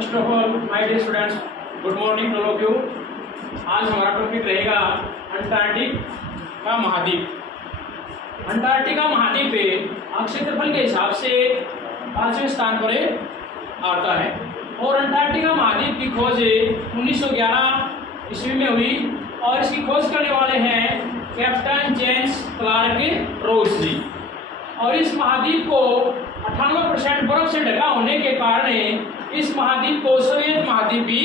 First of all my dear students, good morning to all of you. आज हमारा topic रहेगा Antarctic का महाद्वीप। अंटार्कटिका महाद्वीप पे क्षेत्रफल के हिसाब से 5वें स्थान पर आता है और अंटार्कटिका महाद्वीप की खोज 1911 ईस्वी में हुई और इसकी खोज करने वाले हैं कैप्टन जेम्स क्लार्क रोज जी। और इस महाद्वीप को 98% बर्फ से ढका होने के कारण इस महाद्वीप को सोवियत महाद्वीप भी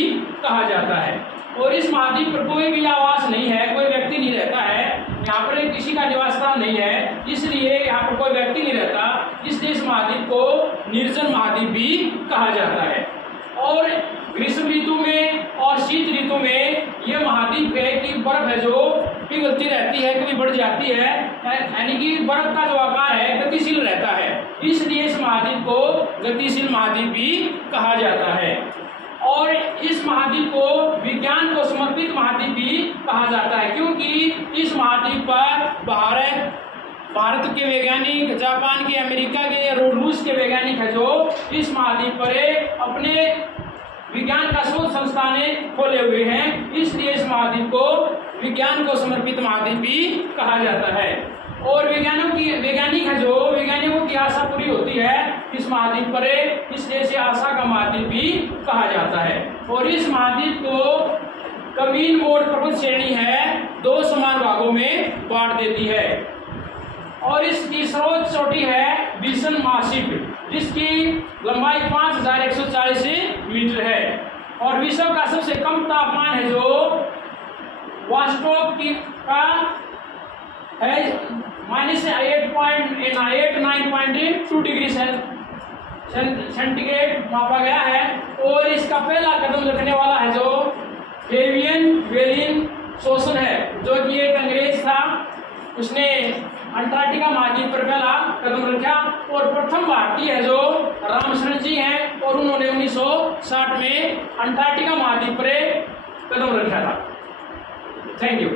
कहा जाता है। और इस महाद्वीप पर कोई भी आवास नहीं है, कोई व्यक्ति नहीं रहता है, यहाँ पर किसी का निवास स्थान नहीं है, इसलिए यहाँ पर कोई व्यक्ति नहीं रहता, इसलिए इस महाद्वीप को निर्जन महाद्वीप भी कहा जाता है। और ग्रीष्म ऋतु में और शीत ऋतु में यह महाद्वीप है कि बर्फ है जो पिघलती रहती है, कभी बढ़ जाती है, यानी कि बर्फ का जो आकार है गतिशील रहता है, इसलिए इस महाद्वीप को गतिशील महाद्वीप भी कहा जाता है। और इस महाद्वीप को विज्ञान को समर्पित महाद्वीप भी कहा जाता है, क्योंकि इस महाद्वीप पर भारत के वैज्ञानिक, जापान के, अमेरिका के, रूस के वैज्ञानिक है जो इस महाद्वीप पर अपने विज्ञान का शोध संस्थान खोले हुए हैं, इसलिए इस महाद्वीप को विज्ञान को समर्पित महाद्वीप भी कहा जाता है। और वैज्ञानिक है जो वैज्ञानिकों की आशा पूरी होती है इस महाद्वीप पर, इसलिए इसे आशा का महाद्वीप भी कहा जाता है। और इस महाद्वीप को कमीन मोड पर्वत श्रेणी है 2 समान भागों में बांट देती है। और इसकी सर्वोच्च चोटी है विल्सन मासिक, जिसकी लंबाई 5140 मीटर है। और विश्व का सबसे कम तापमान है जो वास्टोक का है -8.9.2 डिग्री सेंटीग्रेड मापा गया है। और इसका पहला कदम रखने वाला है जो फेबियन वेलिन सोसन है, जो कि एक अंग्रेज था, उसने अंटार्कटिका महाद्वीप पर पहला कदम रखा। और प्रथम भारतीय है जो रामशरण जी हैं, और उन्होंने 1960 में अंटार्कटिका महाद्वीप पर कदम रखा था। Thank you.